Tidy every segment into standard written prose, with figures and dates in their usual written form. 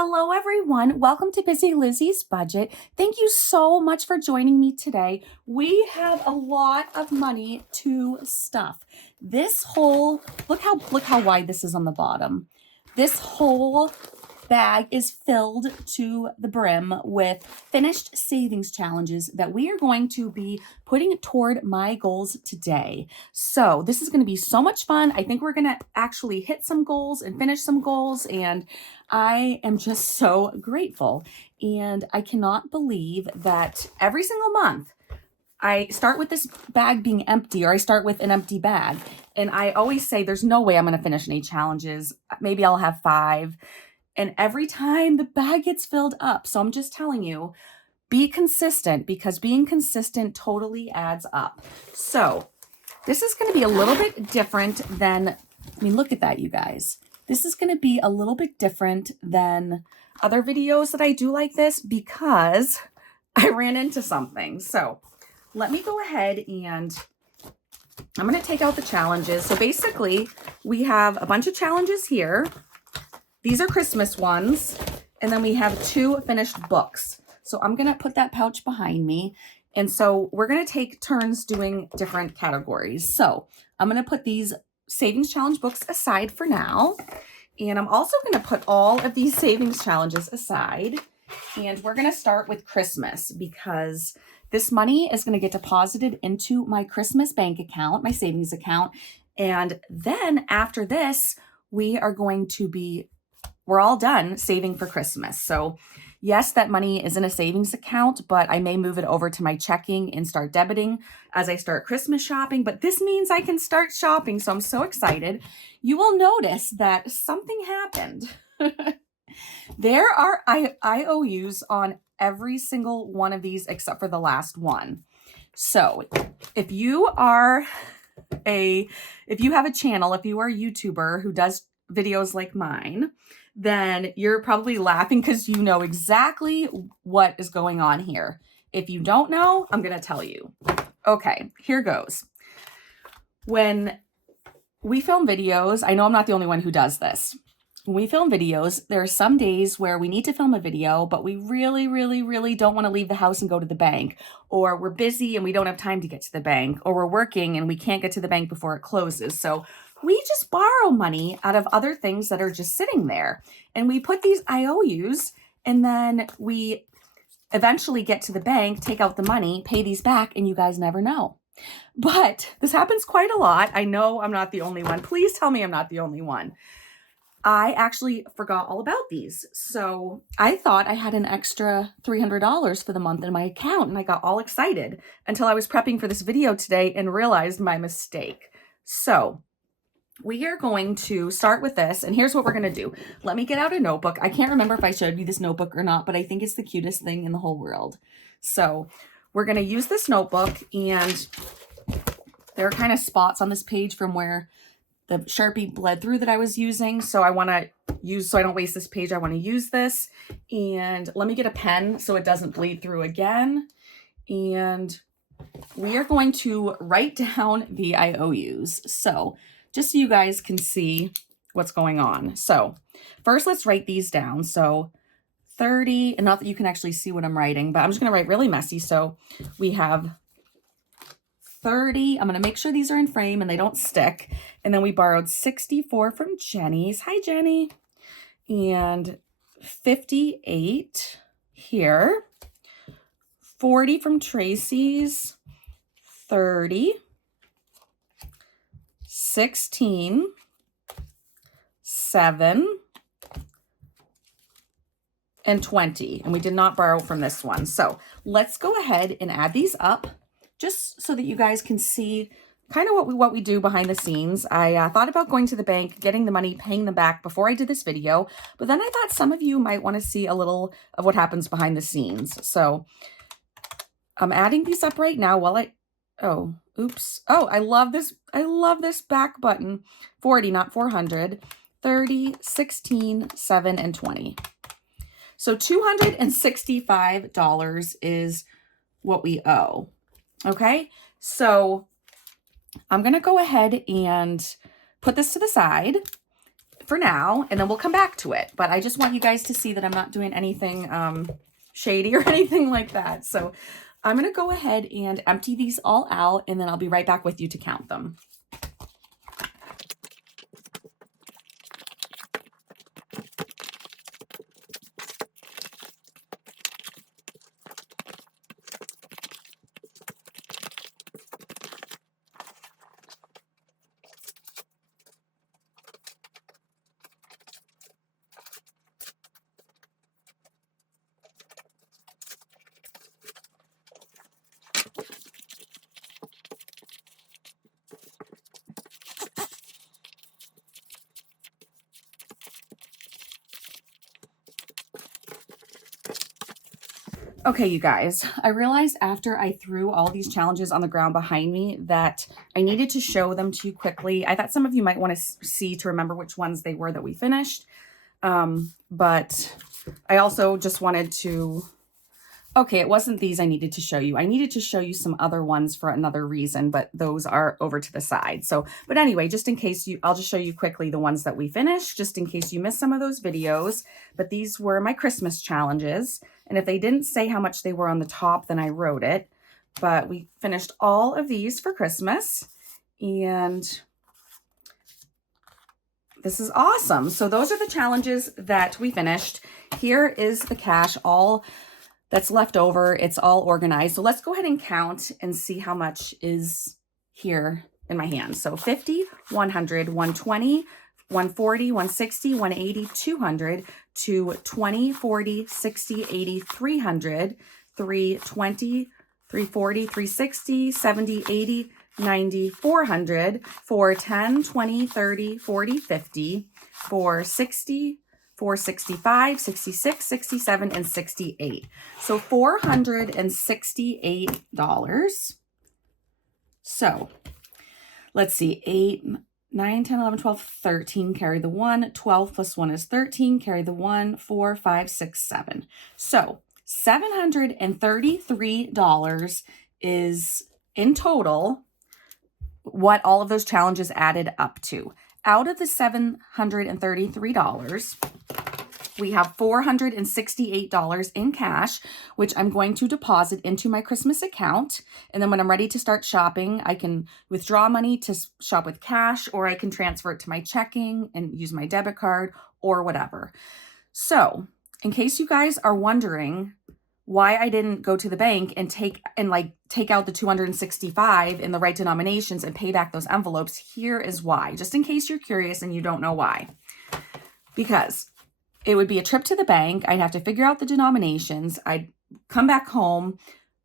Hello, everyone. Welcome to Busy Lizzie's Budget. Thank you so much for joining me today. We have a lot of money to stuff. This whole, look how wide this is on the bottom. This whole bag is filled to the brim with finished savings challenges that we are going to be putting toward my goals today. So this is going to be so much fun. I think we're going to actually hit some goals and finish some goals, and I am just so grateful. And I cannot believe that every single month I start with this bag being empty, or I start with an empty bag. And I always say there's no way I'm going to finish any challenges. Maybe I'll have 5. And every time the bag gets filled up. So I'm just telling you, be consistent, because being consistent totally adds up. So this is going to be a little bit different than, look at that, you guys. This is going to be a little bit different than other videos that I do like this, because I ran into something. So let me go ahead and I'm going to take out the challenges. So basically we have a bunch of challenges here. These are Christmas ones, and then we have 2 finished books. So I'm going to put that pouch behind me. And so we're going to take turns doing different categories. So I'm going to put these savings challenge books aside for now. And I'm also going to put all of these savings challenges aside. And we're going to start with Christmas, because this money is going to get deposited into my Christmas bank account, my savings account. And then after this, we're all done saving for Christmas. So yes, that money is in a savings account, but I may move it over to my checking and start debiting as I start Christmas shopping. But this means I can start shopping. So I'm so excited. You will notice that something happened. There are IOUs on every single one of these except for the last one. So if you have a channel, if you are a YouTuber who does videos like mine, then you're probably laughing because you know exactly what is going on here. If you don't know, I'm going to tell you. Okay, here goes. When we film videos, I know I'm not the only one who does this. When we film videos, there are some days where we need to film a video, but we really, really, really don't want to leave the house and go to the bank, or we're busy and we don't have time to get to the bank, or we're working and we can't get to the bank before it closes. So we just borrow money out of other things that are just sitting there, and we put these IOUs, and then we eventually get to the bank, take out the money, pay these back, and you guys never know. But this happens quite a lot. I know I'm not the only one. Please tell me I'm not the only one. I actually forgot all about these. So I thought I had an extra $300 for the month in my account, and I got all excited until I was prepping for this video today and realized my mistake. So we are going to start with this, and here's what we're going to do. Let me get out a notebook. I can't remember if I showed you this notebook or not, but I think it's the cutest thing in the whole world. So we're going to use this notebook, and there are kind of spots on this page from where the Sharpie bled through that I was using. So I want to use, so I don't waste this page, I want to use this. And let me get a pen so it doesn't bleed through again. And we are going to write down the IOUs. So just so you guys can see what's going on. So first, let's write these down. So 30, and not that you can actually see what I'm writing, but I'm just going to write really messy. So we have 30. I'm going to make sure these are in frame and they don't stick. And then we borrowed 64 from Jenny's. Hi, Jenny. And 58 here. 40 from Tracy's. 30. 16. 7. And 20. And we did not borrow from this one. So let's go ahead and add these up, just so that you guys can see kind of what we do behind the scenes. I thought about going to the bank, getting the money, paying them back before I did this video, but then I thought some of you might want to see a little of what happens behind the scenes. So I'm adding these up right now while oops. Oh, I love this. I love this back button. 40, not 400, 30, 16, 7, and 20. So $265 is what we owe. Okay, so I'm going to go ahead and put this to the side. for now, and then we'll come back to it. But I just want you guys to see that I'm not doing anything shady or anything like that. So I'm going to go ahead and empty these all out, and then I'll be right back with you to count them. Okay, you guys, I realized after I threw all these challenges on the ground behind me that I needed to show them to you quickly. I thought some of you might want to see to remember which ones they were that we finished. But I also just wanted to, okay, it wasn't these I needed to show you. I needed to show you some other ones for another reason, but those are over to the side. So, but anyway, just in case I'll just show you quickly the ones that we finished, just in case you missed some of those videos. But these were my Christmas challenges. And if they didn't say how much they were on the top, then I wrote it. But we finished all of these for Christmas. And this is awesome. So those are the challenges that we finished. Here is the cash, all that's left over. It's all organized. So let's go ahead and count and see how much is here in my hand. So 50, 100, 120, 140, 160, 180, 200, 220, 40, 60, 80, 300, 320, 340, 360, 70, 80, 90, 400, 410, 20, 30, 40, 50, 460, 465, 66, 67, and 68. So $468. So let's see, 8, 9, 10, 11, 12, 13, carry the 1, 12 plus 1 is 13, carry the 1, 4, 5, 6, 7. So $733 is in total what all of those challenges added up to. Out of the $733, we have $468 in cash, which I'm going to deposit into my Christmas account. And then when I'm ready to start shopping, I can withdraw money to shop with cash, or I can transfer it to my checking and use my debit card or whatever. So in case you guys are wondering why I didn't go to the bank and take out the 265 in the right denominations and pay back those envelopes, here is why, just in case you're curious and you don't know why. Because it would be a trip to the bank. I'd have to figure out the denominations. I'd come back home,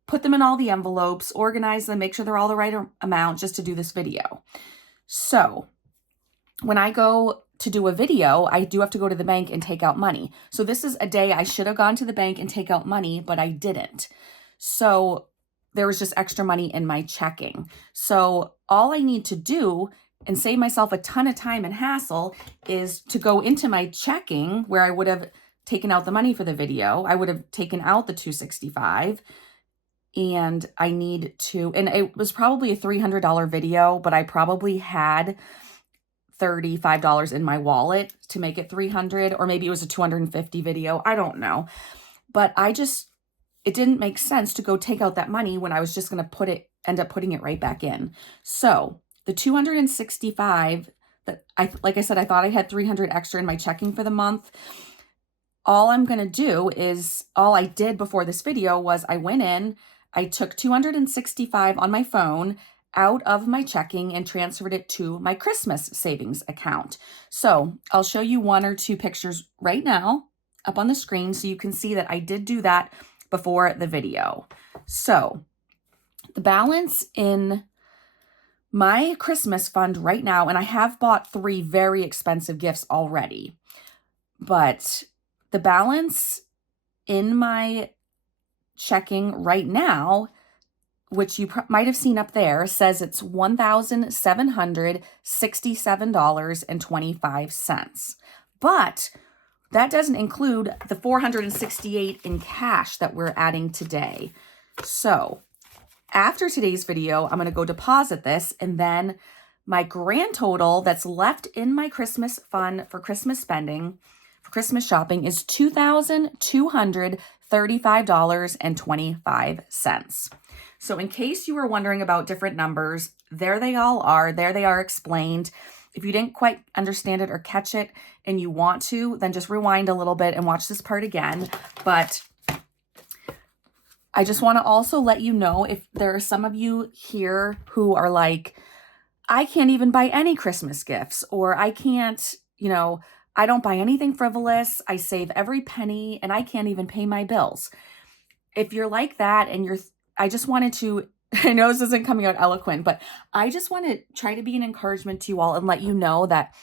put them in all the envelopes, organize them, make sure they're all the right amount just to do this video. So when I go to do a video, I do have to go to the bank and take out money. So this is a day I should have gone to the bank and take out money, but I didn't. So there was just extra money in my checking. So all I need to do and save myself a ton of time and hassle is to go into my checking where I would have taken out the money for the video. I would have taken out the 265, and I need to, and it was probably a $300 video, but I probably had $35 in my wallet to make it 300, or maybe it was a 250 video. I don't know. But it didn't make sense to go take out that money when I was just going to end up putting it right back in. So the 265 that like I said, I thought I had 300 extra in my checking for the month. All I'm going to do is, all I did before this video was I went in, I took 265 on my phone out of my checking and transferred it to my Christmas savings account. So I'll show you one or two pictures right now up on the screen so you can see that I did do that before the video. So the balance in my Christmas fund right now, and I have bought 3 very expensive gifts already, but the balance in my checking right now, which you might have seen up there, says it's $1,767.25. But that doesn't include the $468 in cash that we're adding today. So after today's video, I'm going to go deposit this, and then my grand total that's left in my Christmas fund for Christmas spending, for Christmas shopping, is $2,235.25. So in case you were wondering about different numbers, there they all are. There they are explained. If you didn't quite understand it or catch it and you want to, then just rewind a little bit and watch this part again. But I just want to also let you know, if there are some of you here who are like, I can't even buy any Christmas gifts, or I can't, I don't buy anything frivolous. I save every penny and I can't even pay my bills. If you're like that and I just wanted to, I know this isn't coming out eloquent, but I just want to try to be an encouragement to you all and let you know that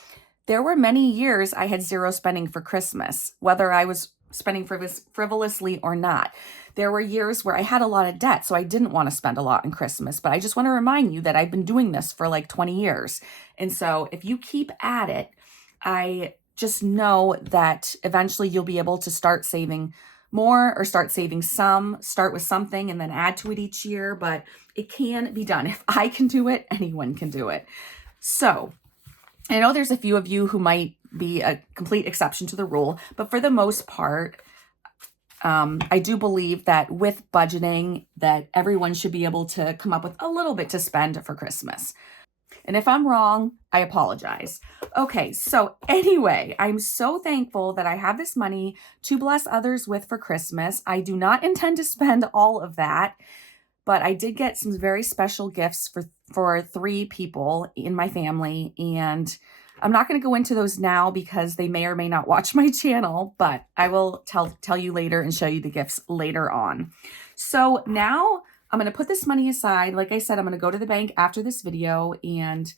there were many years I had zero spending for Christmas, whether I was spending frivolously or not. There were years where I had a lot of debt, so I didn't want to spend a lot on Christmas. But I just want to remind you that I've been doing this for like 20 years. And so if you keep at it, I just know that eventually you'll be able to start saving more, or start saving some, start with something and then add to it each year. But it can be done. If I can do it, anyone can do it. So I know there's a few of you who might be a complete exception to the rule, but for the most part, I do believe that with budgeting, that everyone should be able to come up with a little bit to spend for Christmas. And if I'm wrong, I apologize. Okay, so anyway, I'm so thankful that I have this money to bless others with for Christmas. I do not intend to spend all of that, but I did get some very special gifts for 3 people in my family, and I'm not going to go into those now because they may or may not watch my channel, but I will tell you later and show you the gifts later on. So now I'm going to put this money aside. Like I said, I'm going to go to the bank after this video and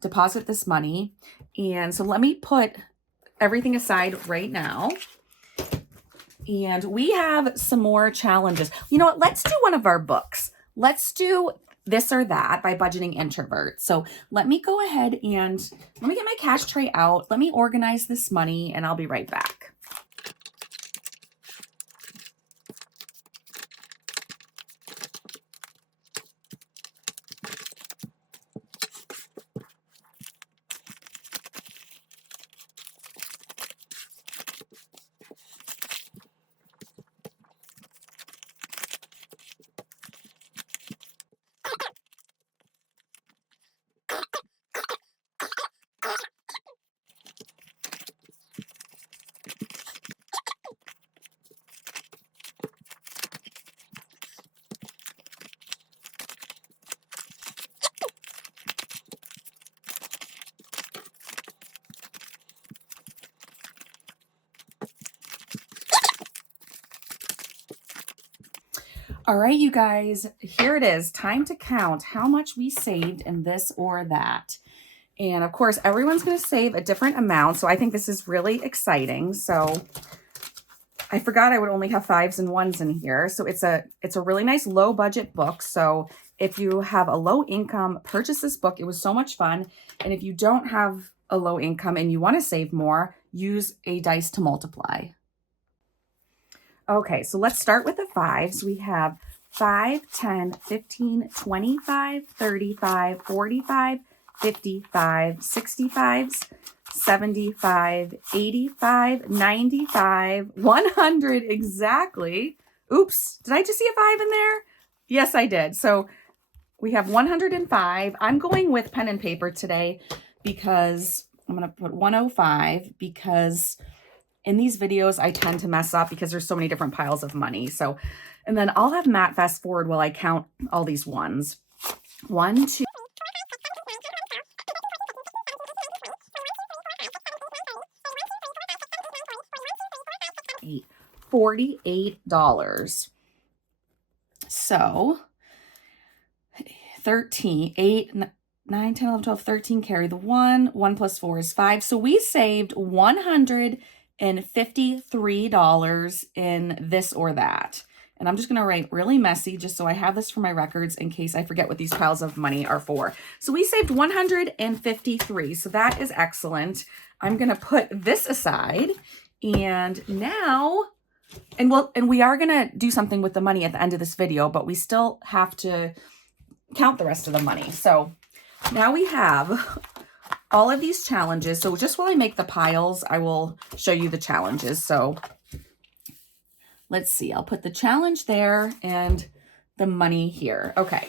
deposit this money. And so let me put everything aside right now. And we have some more challenges. You know what? Let's do one of our books. Let's do This or That by Budgeting Introvert. So let me go ahead and let me get my cash tray out. Let me organize this money and I'll be right back. All right, you guys, here it is. Time to count how much we saved in This or That. And of course, everyone's going to save a different amount. So I think this is really exciting. So I forgot I would only have 5s and 1s in here. So it's a really nice low budget book. So if you have a low income, purchase this book. It was so much fun. And if you don't have a low income and you want to save more, use a dice to multiply. Okay, so let's start with the 5s. We have 5, 10, 15, 25, 35, 45, 55, 65, 75, 85, 95, 100 exactly. Oops, did I just see a 5 in there? Yes, I did. So we have 105. I'm going with pen and paper today because I'm going to put 105 because in these videos, I tend to mess up because there's so many different piles of money. So, and then I'll have Matt fast forward while I count all these ones. 1, 2. $48. So 13, 8, 9, 10, 11, 12, 13, carry the 1. 1 plus 4 is 5. So we saved $153 in This or That. And I'm just going to write really messy just so I have this for my records in case I forget what these piles of money are for. So we saved $153. So that is excellent. I'm going to put this aside. And now, and we are going to do something with the money at the end of this video, but we still have to count the rest of the money. So Now we have all of these challenges. So just while I make the piles, I will show you the challenges. So let's see, I'll put the challenge there and the money here. Okay,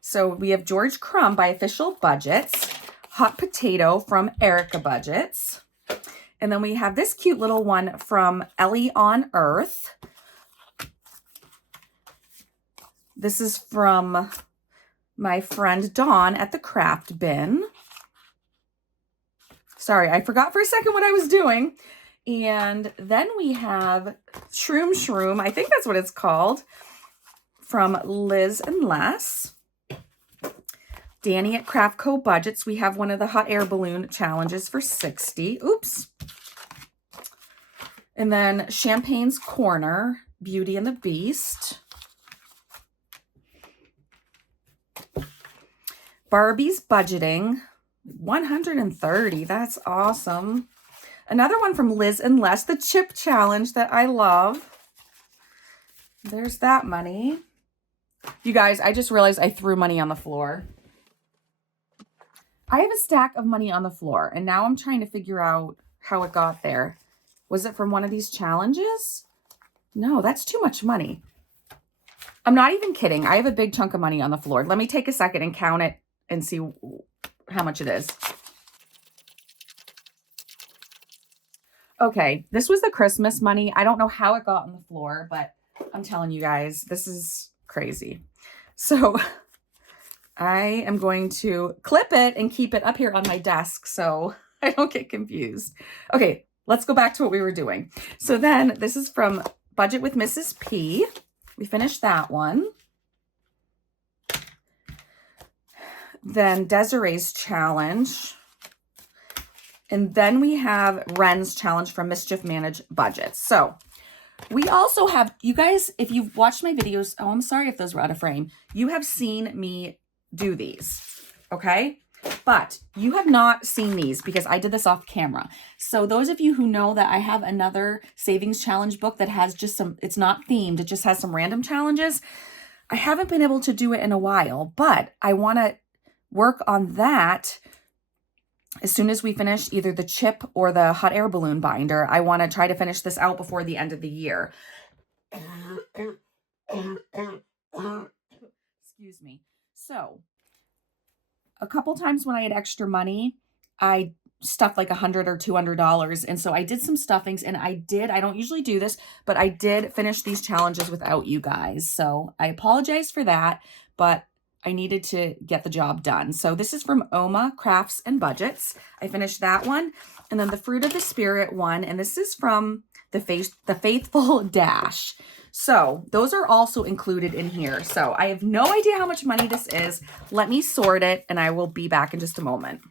so we have George Crumb by Official Budgets, Hot Potato from Erica Budgets, and then we have this cute little one from Ellie on Earth. This is from my friend Dawn at the Craft Bin. Sorry, I forgot for a second what I was doing. And then we have Shroom, I think that's what it's called, from Liz and Les. Danny at Craft Co. Budgets. We have one of the hot air balloon challenges for 60. Oops. And then Champagne's Corner, Beauty and the Beast. Barbie's Budgeting, 130. That's awesome. Another one from Liz and Les, the chip challenge that I love. There's that money. You guys, I just realized I threw money on the floor. I have a stack of money on the floor, and now I'm trying to figure out how it got there. Was it from one of these challenges? No, that's too much money. I'm not even kidding. I have a big chunk of money on the floor. Let me take a second and count it and see how much it is. Okay, this was the Christmas money. I don't know how it got on the floor, but I'm telling you guys, this is crazy. So I am going to clip it and keep it up here on my desk so I don't get confused. Okay, let's go back to what we were doing. So then this is from Budget with Mrs. P. We finished that one. Then Desiree's challenge. And then we have Ren's challenge from Mischief Manage Budgets. So we also have, you guys, if you've watched my videos, oh, I'm sorry if those were out of frame. You have seen me do these, okay? But you have not seen these because I did this off camera. So those of you who know that I have another savings challenge book that has just some, it's not themed, it just has some random challenges. I haven't been able to do it in a while, but I want to work on that as soon as we finish either the chip or the hot air balloon binder. I want to try to finish this out before the end of the year. Excuse me. So a couple times when I had extra money, I stuffed like $100 or $200. And so I did some stuffings, and I don't usually do this, but I did finish these challenges without you guys. So I apologize for that, but I needed to get the job done. So this is from Oma Crafts and Budgets. I finished that one. And then the Fruit of the Spirit one. And this is from the Faithful Dash. So those are also included in here. So I have no idea how much money this is. Let me sort it and I will be back in just a moment.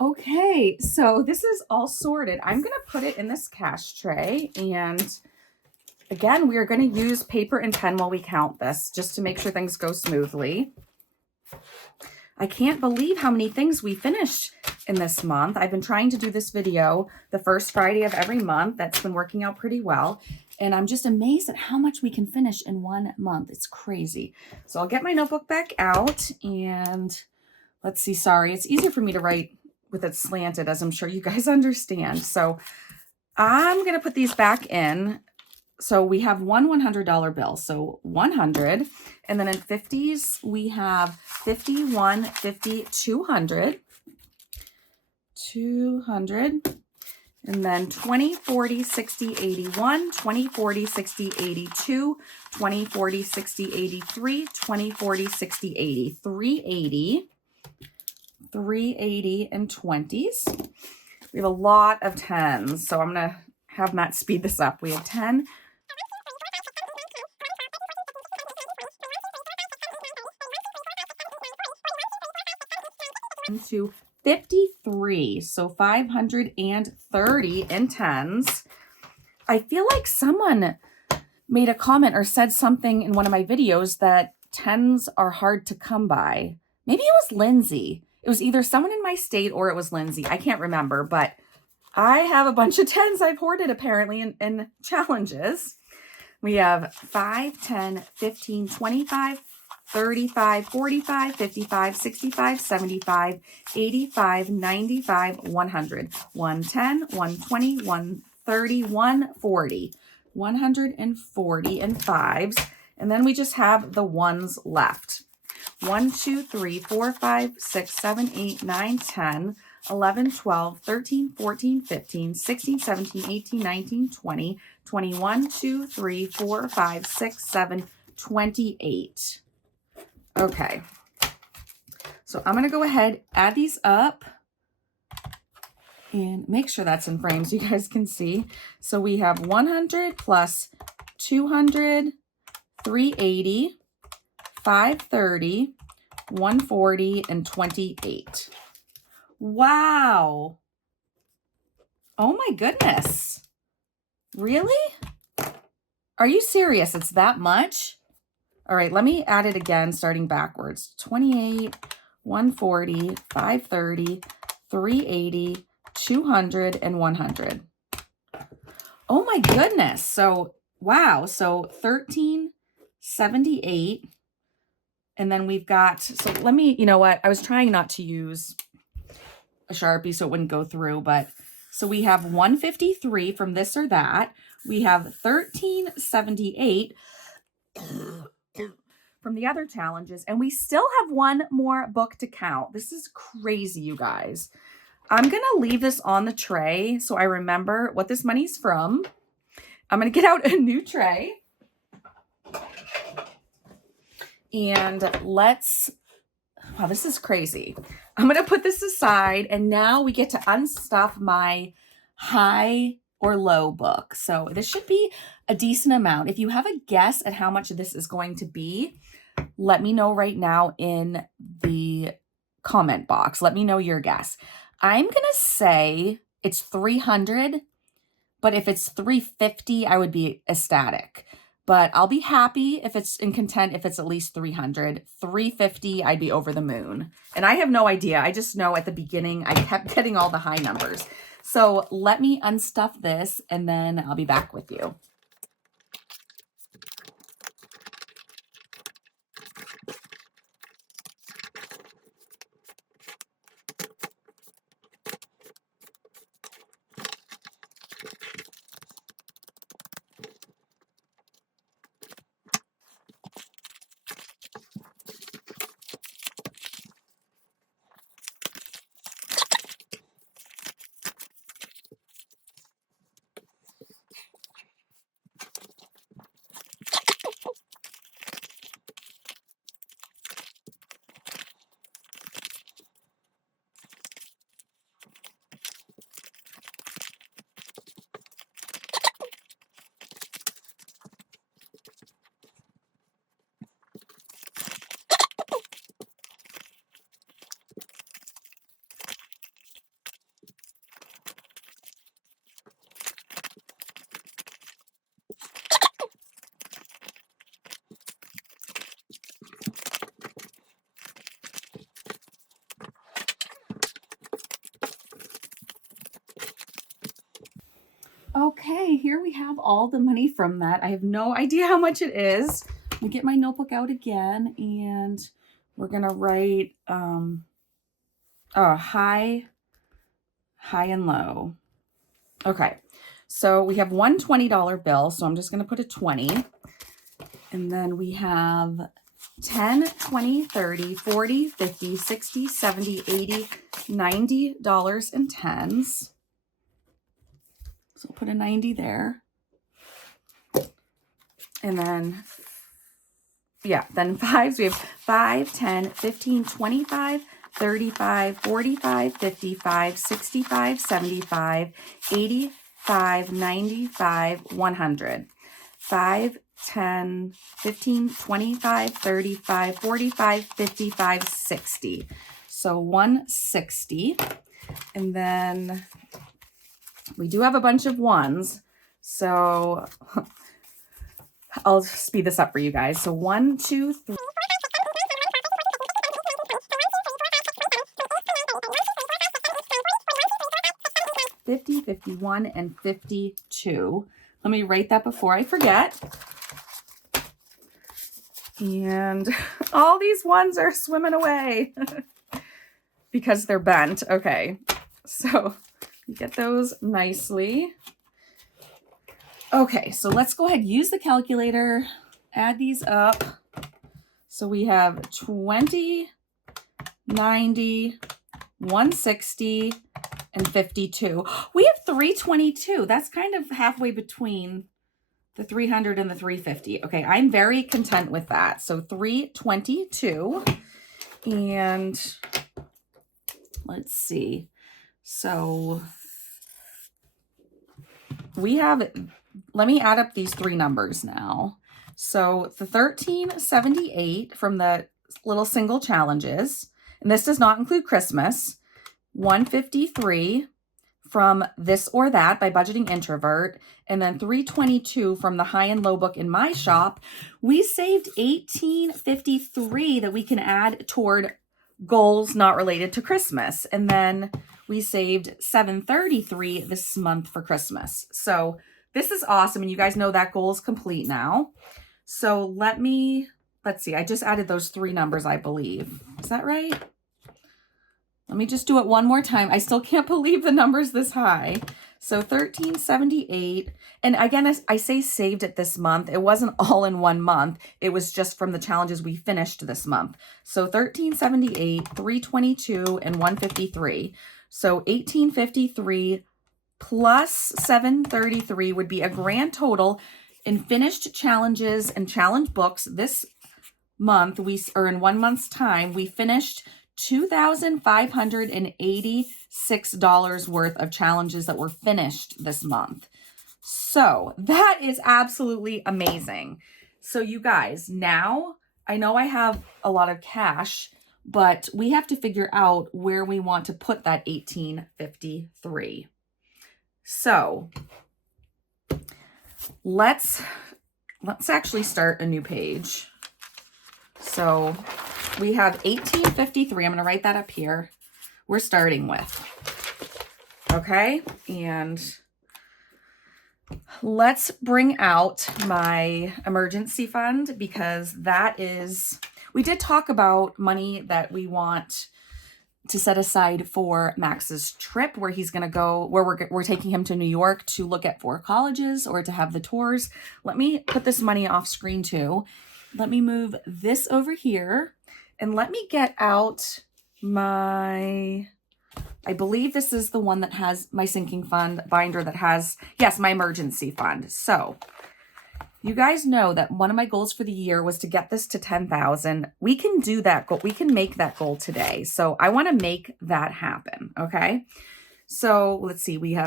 Okay, so this is all sorted. I'm going to put it in this cash tray, and again, we are going to use paper and pen while we count this just to make sure things go smoothly. I can't believe how many things we finished in this month. I've been trying to do this video the first Friday of every month. That's been working out pretty well. And I'm just amazed at how much we can finish in 1 month. It's crazy. So I'll get my notebook back out and let's see. Sorry, it's easier for me to write with it slanted, as I'm sure you guys understand. So I'm going to put these back in. So we have one $100 bill. So 100. And then in 50s, we have 50, 1, 50, 200. 200. And then 20, 40, 60, 81, 20, 40, 60, 82, 20, 40, 60, 83, 20, 40, 60, 80, 380. 380 and 20s. We have a lot of 10s, so I'm going to have Matt speed this up. We have 10. to 53. So 530 in tens. I feel like someone made a comment or said something in one of my videos that tens are hard to come by. Maybe it was Lindsay. It was either someone in my state or it was Lindsay. I can't remember, but I have a bunch of tens I've hoarded apparently in challenges. We have 5, 10, 15, 25, 35, 45, 55, 65, 75, 85, 95, 100, 110, 120, 130, 140, 140 in fives. And then we just have the ones left. 1, 2, 3, 4, 5, 6, 7, 8, 9, 10, 11, 12, 13, 14, 15, 16, 17, 18, 19, 20, 21, 2, 3, 4, 5, 6, 7, 28. Okay. So I'm going to go ahead, add these up and make sure that's in frames so you guys can see. So we have 100 plus 200, 380, 530, 140, and 28. Wow. Oh my goodness. Really? Are you serious? It's that much? All right, let me add it again, starting backwards. 28, 140, 530, 380, 200, and 100. Oh my goodness. So, wow. So 1378. And then we've got, so let me, you know what? I was trying not to use a Sharpie so it wouldn't go through, but so we have 153 from this or that. We have 1378 from the other challenges, and we still have one more book to count. This is crazy, you guys. I'm going to leave this on the tray so I remember what this money's from. I'm going to get out a new tray. And let's, wow, this is crazy. I'm going to put this aside, and now we get to unstuff my high or low book. So this should be a decent amount. If you have a guess at how much this is going to be, let me know right now in the comment box. Let me know your guess. I'm going to say it's 300, but if it's 350, I would be ecstatic. But I'll be happy if it's in content, if it's at least 300. 350, I'd be over the moon. And I have no idea. I just know at the beginning, I kept getting all the high numbers. So let me unstuff this and then I'll be back with you. Okay, here we have all the money from that. I have no idea how much it is. I'll get my notebook out again and we're going to write high and low. Okay, so we have one $20 bill, so I'm just going to put a 20. And then we have 10, 20, 30, 40, 50, 60, 70, 80, $90 in tens. So we'll put a 90 there. And then, yeah, then fives. We have 5, 10, 15, 25, 35, 45, 55, 65, 75, 85, 95, 100. 5, 10, 15, 25, 35, 45, 55, 60. So 160. And then we do have a bunch of ones. So I'll speed this up for you guys. So 1, 2, 3. 50, 51, and 52. Let me write that before I forget. And all these ones are swimming away because they're bent. Okay, so you get those nicely. Okay, so let's go ahead, use the calculator, add these up. So we have 20, 90, 160, and 52. We have 322. That's kind of halfway between the 300 and the 350. Okay, I'm very content with that. So 322. And let's see. So we have, let me add up these three numbers now. So the 1378 from the little single challenges, and this does not include Christmas. 153 from This or That by Budgeting Introvert, and then 322 from the High and Low book in my shop. We saved $18.53 that we can add toward goals not related to Christmas. And then we saved $733 this month for Christmas. So this is awesome. And you guys know that goal is complete now. So let's see, I just added those three numbers, I believe. Is that right? Let me just do it one more time. I still can't believe the number's this high. So 1378. And again, I say saved it this month. It wasn't all in one month. It was just from the challenges we finished this month. So 1378, 322, and 153. So 1853 plus 733 would be a grand total in finished challenges and challenge books this month. Or in 1 month's time, we finished $2,586 worth of challenges that were finished this month. So that is absolutely amazing. So you guys, now I know I have a lot of cash, but we have to figure out where we want to put that 1853. So let's actually start a new page. So we have 1853. I'm going to write that up here. We're starting with. Okay. And let's bring out my emergency fund, because that is, we did talk about money that we want to set aside for Max's trip, where he's going to go, where we're taking him to New York to look at 4 colleges or to have the tours. Let me put this money off screen too. Let me move this over here. And let me get out my, I believe this is the one that has my sinking fund binder that has, yes, my emergency fund. So you guys know that one of my goals for the year was to get this to 10,000. We can do that goal. We can make that goal today. So I want to make that happen. Okay. So let's see. We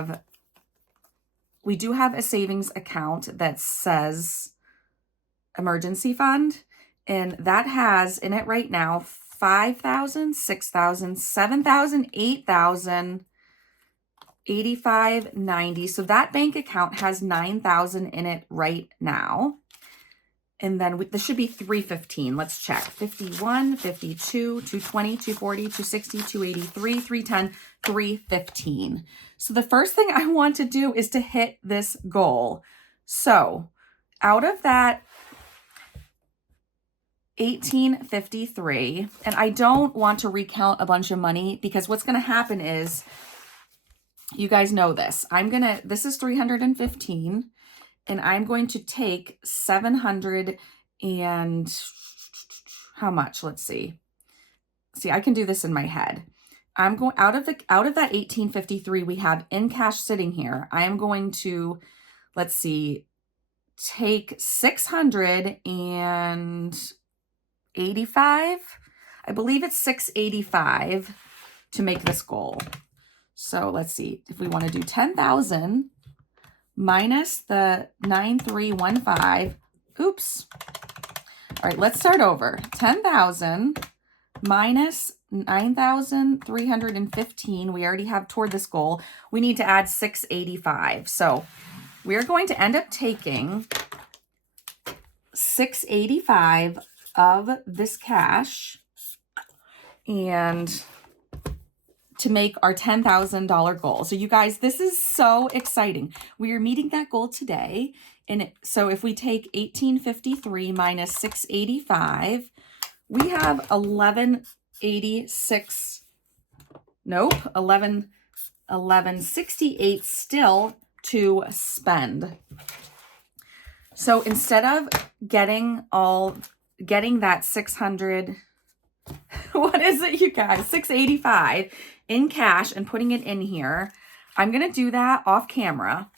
do have a savings account that says emergency fund. And that has in it right now 5,000, 6,000, 7,000, 8,000, 85, 90. So that bank account has 9,000 in it right now. And then this should be 315. Let's check. 51, 52, 220, 240, 260, 283, 310, 315. So the first thing I want to do is to hit this goal. So out of that 1853, and I don't want to recount a bunch of money, because what's going to happen is, you guys know this, this is 315, and I'm going to take 700 and how much? Let's see, I can do this in my head. I'm going out of that 1853 we have in cash sitting here. I am going to, let's see, take 685. I believe it's 685 to make this goal. So let's see, if we want to do 10,000 minus the 9315. Oops. All right, let's start over. 10,000 minus 9,315. We already have toward this goal. We need to add 685. So we're going to end up taking 685 of this cash and to make our $10,000 goal. So you guys, this is so exciting. We are meeting that goal today. And so if we take 1853 minus 685, we have 1186, nope, 1168 still to spend. So instead of getting that 600, what is it, you guys, 685 in cash and putting it in here, I'm going to do that off camera.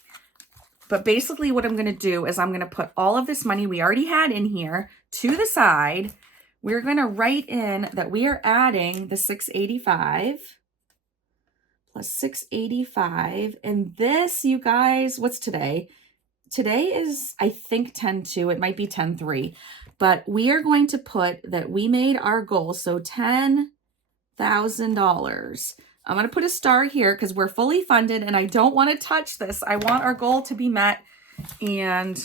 But basically what I'm going to do is I'm going to put all of this money we already had in here to the side. We're going to write in that we are adding the 685 plus 685. And this, you guys, what's today? Today is, I think, 10-2. It might be 10-3. But we are going to put that we made our goal. So $10,000. I'm going to put a star here because we're fully funded and I don't want to touch this. I want our goal to be met. And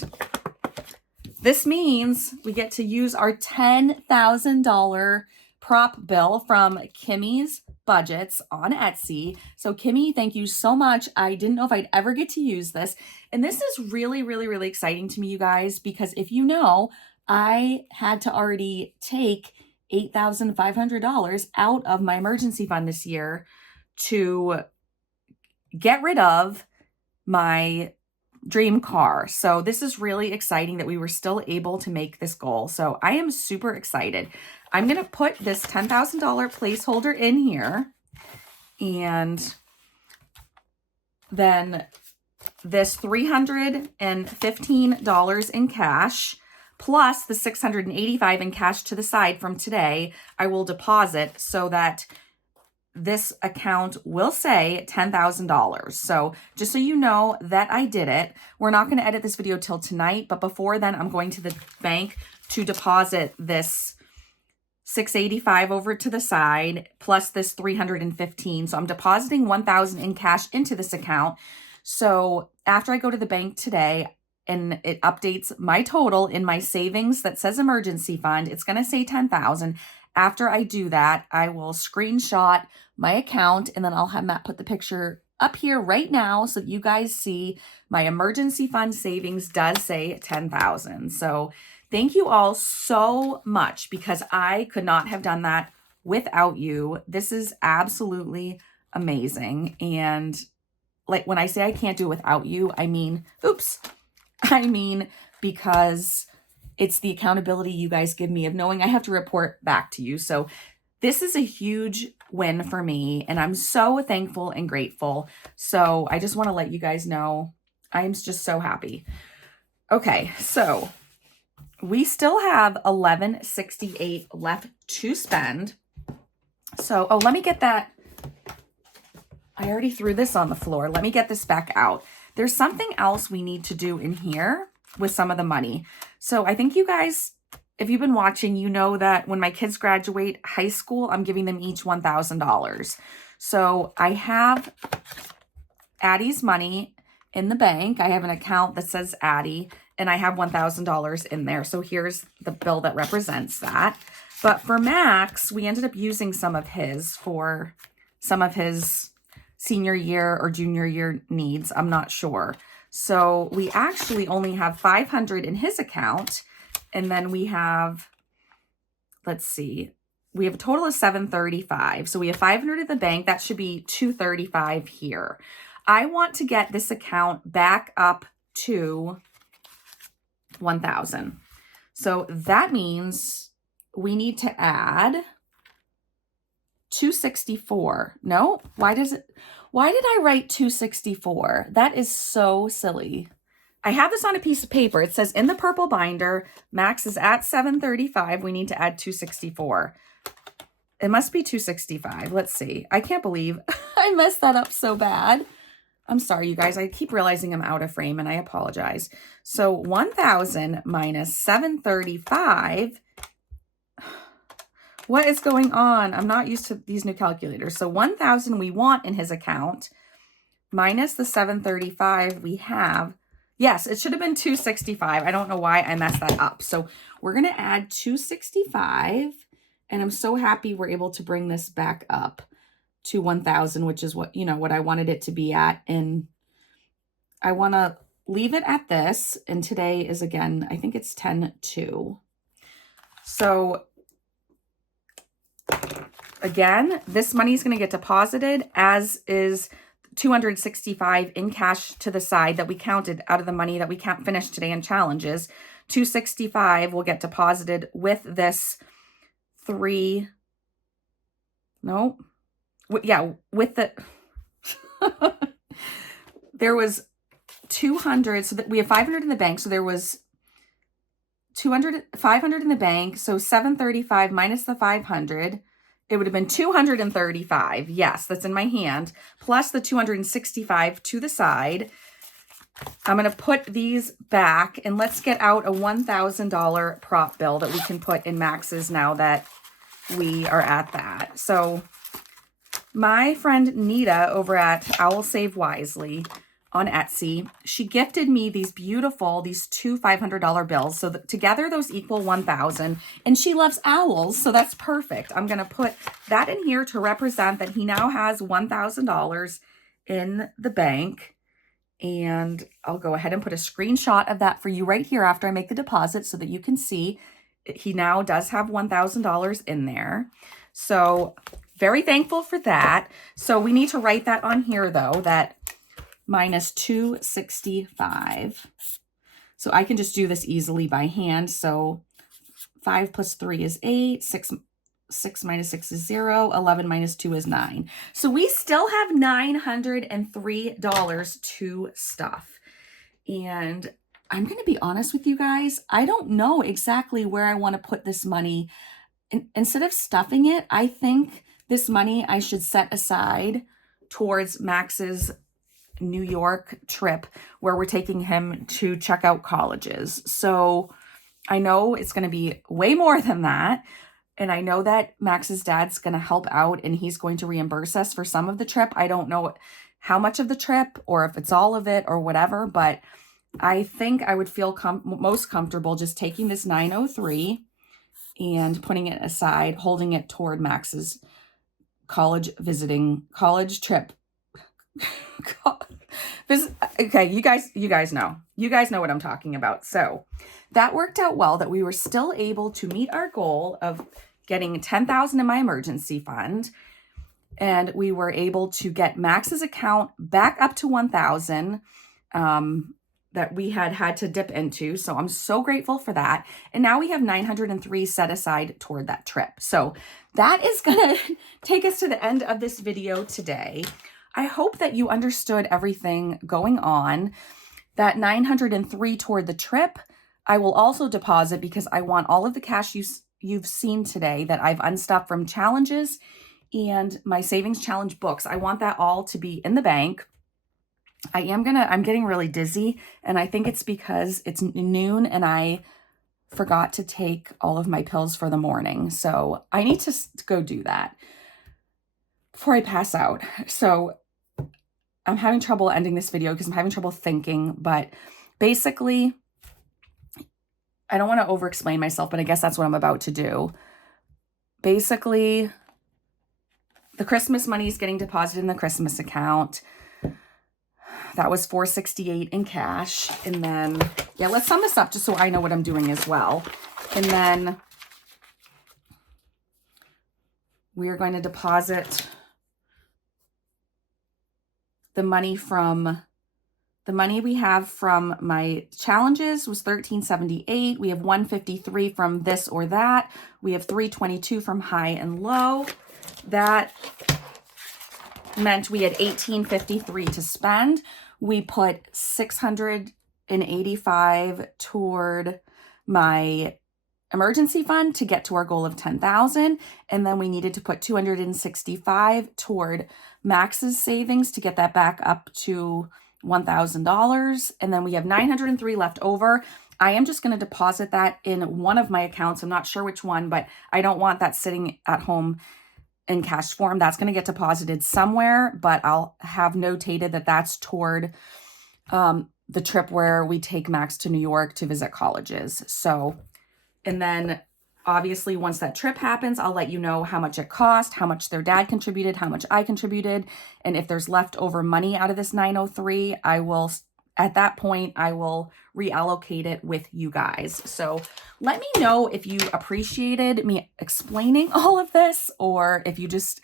this means we get to use our $10,000 prop bill from Kimmy's Budgets on Etsy. So Kimmy, thank you so much. I didn't know if I'd ever get to use this. And this is really, really, really exciting to me, you guys, because if you know, I had to already take $8,500 out of my emergency fund this year to get rid of my dream car. So this is really exciting that we were still able to make this goal. So I am super excited. I'm going to put this $10,000 placeholder in here, and then this $315 in cash plus the $685 in cash to the side from today, I will deposit so that this account will say $10,000. So just so you know that I did it, we're not going to edit this video till tonight, but before then I'm going to the bank to deposit this 685 over to the side plus this 315. So I'm depositing 1,000 in cash into this account. So after I go to the bank today and it updates my total in my savings that says emergency fund, it's going to say 10,000. After I do that, I will screenshot my account and then I'll have Matt put the picture up here right now so that you guys see my emergency fund savings does say 10,000. So thank you all so much because I could not have done that without you. This is absolutely amazing. And like when I say I can't do it without you, I mean, because it's the accountability you guys give me of knowing I have to report back to you. So this is a huge win for me and I'm so thankful and grateful. So I just want to let you guys know I'm just so happy. Okay, so we still have $11.68 left to spend. So, oh, let me get that. I already threw this on the floor. Let me get this back out. There's something else we need to do in here with some of the money. So I think you guys, if you've been watching, you know that when my kids graduate high school, I'm giving them each $1,000. So I have Addie's money in the bank. I have an account that says Addie, and I have $1,000 in there. So here's the bill that represents that. But for Max, we ended up using some of his for some of his senior year or junior year needs. I'm not sure. So we actually only have $500 in his account. And then we have, let's see, we have a total of $735. So we have $500 at the bank. That should be $235 here. I want to get this account back up to 1,000. So that means we need to add 264. No, why did I write 264? That is so silly. I have this on a piece of paper. It says in the purple binder, Max is at 735. We need to add 264. It must be 265. Let's see. I can't believe I messed that up so bad. I'm sorry, you guys. I keep realizing I'm out of frame and I apologize. So 1,000 minus 735. What is going on? I'm not used to these new calculators. So 1,000 we want in his account minus the 735 we have. Yes, it should have been 265. I don't know why I messed that up. So we're going to add 265, and I'm so happy we're able to bring this back up to 1,000, which is what, what I wanted it to be at. And I want to leave it at this. And today is, again, I think it's 10/2. So again, this money is going to get deposited, as is 265 in cash to the side that we counted out of the money that we can't finish today in challenges. 265 will get deposited with this with the, there was 200, so that we have 500 in the bank. So there was 500 in the bank. So 735 minus the 500, it would have been 235. Yes, that's in my hand, plus the 265 to the side. I'm going to put these back, and let's get out a $1,000 prop bill that we can put in Max's now that we are at that. So my friend Nita over at Owl Save Wisely on Etsy, she gifted me these two $500 bills. So together those equal 1,000, and she loves owls, so that's perfect. I'm going to put that in here to represent that he now has $1,000 in the bank. And I'll go ahead and put a screenshot of that for you right here after I make the deposit so that you can see he now does have $1,000 in there. So very thankful for that. So we need to write that on here though, that minus 265. So I can just do this easily by hand. So 5 plus 3 is 8, 6 minus 6 is 0, 11 minus 2 is 9. So we still have $903 to stuff. And I'm going to be honest with you guys, I don't know exactly where I want to put this money. Instead of stuffing it, I think this money I should set aside towards Max's New York trip, where we're taking him to check out colleges. So I know it's going to be way more than that. And I know that Max's dad's going to help out, and he's going to reimburse us for some of the trip. I don't know how much of the trip or if it's all of it or whatever, but I think I would feel most comfortable just taking this 903 and putting it aside, holding it toward Max's college trip. Okay, you guys know what I'm talking about. So that worked out well, that we were still able to meet our goal of getting 10,000 in my emergency fund, and we were able to get Max's account back up to 1,000 that we had to dip into. So I'm so grateful for that. And now we have 903 set aside toward that trip. So that is gonna take us to the end of this video today. I hope that you understood everything going on. That 903 toward the trip, I will also deposit because I want all of the cash you've seen today that I've unstuffed from challenges and my savings challenge books. I want that all to be in the bank. I'm getting really dizzy, and I think it's because it's noon and I forgot to take all of my pills for the morning. So I need to go do that before I pass out. So I'm having trouble ending this video because I'm having trouble thinking, but basically, I don't want to over-explain myself, but I guess that's what I'm about to do. Basically, the Christmas money is getting deposited in the Christmas account. That was $468 in cash. And then, yeah, let's sum this up just so I know what I'm doing as well. And then we are going to deposit the money we have from my challenges was $1,378. We have $153 from this or that. We have $322 from high and low. That meant we had $1,853 to spend. We put $685 toward my emergency fund to get to our goal of 10,000. And then we needed to put $265 toward Max's savings to get that back up to $1,000. And then we have 903 left over. I am just going to deposit that in one of my accounts. I'm not sure which one, but I don't want that sitting at home in cash form. That's going to get deposited somewhere, but I'll have notated that that's toward the trip where we take Max to New York to visit colleges. So, and then obviously once that trip happens, I'll let you know how much it cost, how much their dad contributed, how much I contributed. And if there's leftover money out of this 903, I will, at that point, I will reallocate it with you guys. So let me know if you appreciated me explaining all of this, or if you just,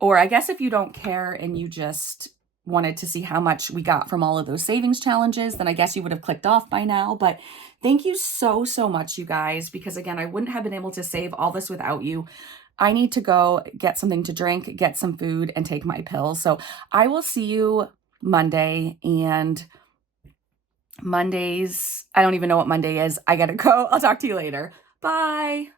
or I guess if you don't care and you just wanted to see how much we got from all of those savings challenges, then I guess you would have clicked off by now. But thank you so, so much, you guys, because again, I wouldn't have been able to save all this without you. I need to go get something to drink, get some food, and take my pills. So I will see you Monday. And Mondays, I don't even know what Monday is. I gotta go. I'll talk to you later. Bye.